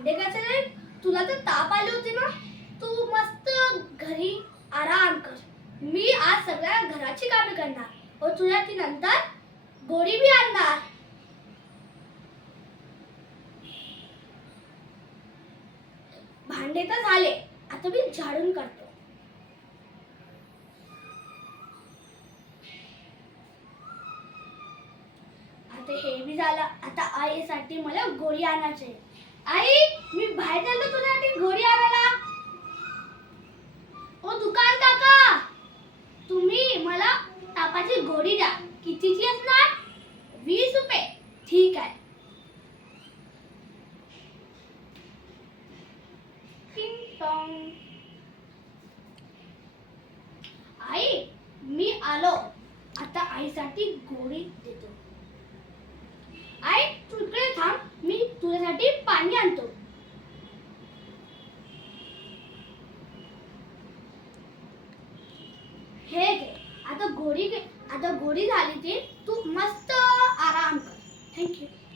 भांडे घासायला तुला तर ताप आली होती ना. तू मस्त घरी आराम कर. मी आज सगळ्या घराची कामे करणार व तुला ती नंतर गोळी बी आणणार. भांडे तर झाले, आता मी झाडून काढतो. आता हे बी झालं. आता आईसाठी मला गोळी आणायची आहे. आई, मी बाहेर चाललो तुझ्यासाठी गोळी आणायला. ओ दुकान काका, तुम्ही मला तापाची गोळी द्या. कितीची असणार? 20 रुपये. ठीक आहे. टिंग टॉंग. आई, मी आलो. आता आईसाठी गोळी देतो. आई, तू इकडे थांब, मी तुझ्यासाठी पाणी आणतो. हे घे. आता गोळी झाली ती तू मस्त आराम कर. थँक्यू.